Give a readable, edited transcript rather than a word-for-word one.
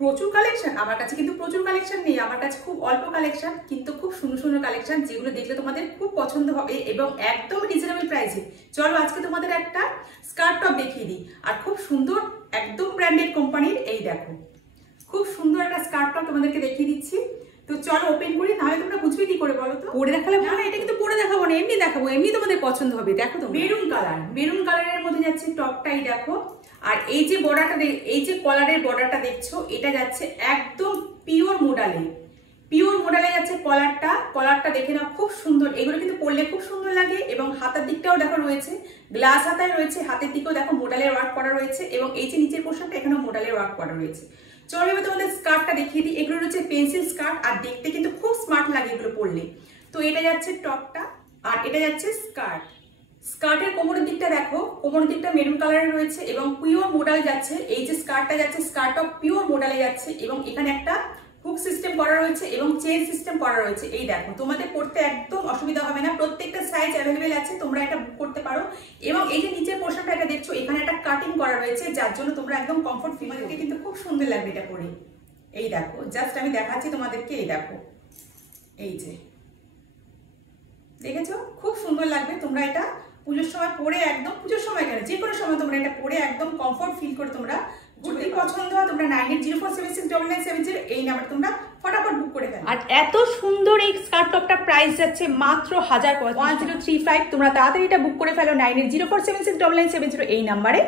প্রচুর কালেকশন আমার কাছে, কিন্তু প্রচুর কালেকশন নেই। আমার কাছে খুব অল্প কালেকশন, কিন্তু খুব সুন্দর সুন্দর কালেকশন, যেগুলো দেখলে তোমাদের খুব পছন্দ হবে এবং একদম রিজনেবল প্রাইসে। চলো আজকে তোমাদের একটা স্কার্ট টপ দেখিয়ে দিই। আর খুব সুন্দর, একদম ব্র্যান্ডেড কোম্পানির। এই দেখো, খুব সুন্দর একটা স্কার্ট টপ তোমাদেরকে দেখিয়ে দিচ্ছি। তো চলো ওপেন করি, নাহলে তোমরা বুঝবে কি করে বলো তো? পরে দেখালে না, এটা কিন্তু পরে দেখাবো না, এমনি দেখাবো, এমনি তোমাদের পছন্দ হবে। দেখো তো, মেরুন কালার, মেরুন কালারের মধ্যে যাচ্ছে টপটাই দেখো। আর এই যে বর্ডারটা, এই যে কলারের বর্ডারটা দেখছো, এটা যাচ্ছে একদম পিওর মোডালে, পিওর মোডালে যাচ্ছে কলারটা। কলারটা দেখে নাও, খুব সুন্দর। এগুলো কিন্তু পরলে খুব সুন্দর লাগে। এবং হাতের দিকটাও দেখো রয়েছে, গ্লাস হাতায় রয়েছে, হাতের দিকেও দেখো মোডালের ওয়ার্ক করা রয়েছে। এবং এই যে নিচের পোর্শনটা, এখানেও মোডালের ওয়ার্ক করা রয়েছে। চলো এবার তোমাদের স্কার্টটা দেখিয়ে দিই। এগুলো হচ্ছে পেন্সিল স্কার্ট, আর দেখতে কিন্তু খুব স্মার্ট লাগে এগুলো পরলে। তো এটা যাচ্ছে টপটা, আর এটা যাচ্ছে স্কার্ট। স্কার্টের কোমরের দিকটা দেখো, কোমরের দিকটা মেরুন কালারের রয়েছে এবং পিওর মোডাল যাচ্ছে। এই যে স্কার্টটা যাচ্ছে, স্কার্টটা পিওর মোডালে যাচ্ছে এবং এখানে একটা হুক সিস্টেম করা রয়েছে এবং চেন সিস্টেম করা রয়েছে। এই দেখো, তোমাদের পড়তে একদম অসুবিধা হবে না, প্রত্যেকটা সাইজ অ্যাভেলেবেল আছে, তোমরা এটা বুক করতে পারো। এবং এই যে নিচের পোর্শনটা এটা দেখছো, এখানে একটা কাটিং করা রয়েছে, যার জন্য তোমরা একদম কমফোর্ট ফিল করবে, কিন্তু খুব সুন্দর লাগবে এটা পরে। এই দেখো, জাস্ট আমি দেখাচ্ছি তোমাদেরকে। এই দেখো, এই যে দেখেছো, খুব সুন্দর লাগবে। তোমরা এটা পুজোর সময় পরে, একদম পুজোর সময় কেন, যে কোনো সময় তোমরা এটা পরে একদম কমফোর্ট ফিল করে তোমরা, যদি পছন্দ হয় তোমরা 9804769970 এই নাম্বার তোমরা ফটাফট বুক করে ফেলো। আর এত সুন্দর এই স্কার্ট টপটা প্রাইস যাচ্ছে মাত্র 1035। তোমরা তাড়াতাড়ি এটা বুক করে ফেলো 9804769970 এই নাম্বারে।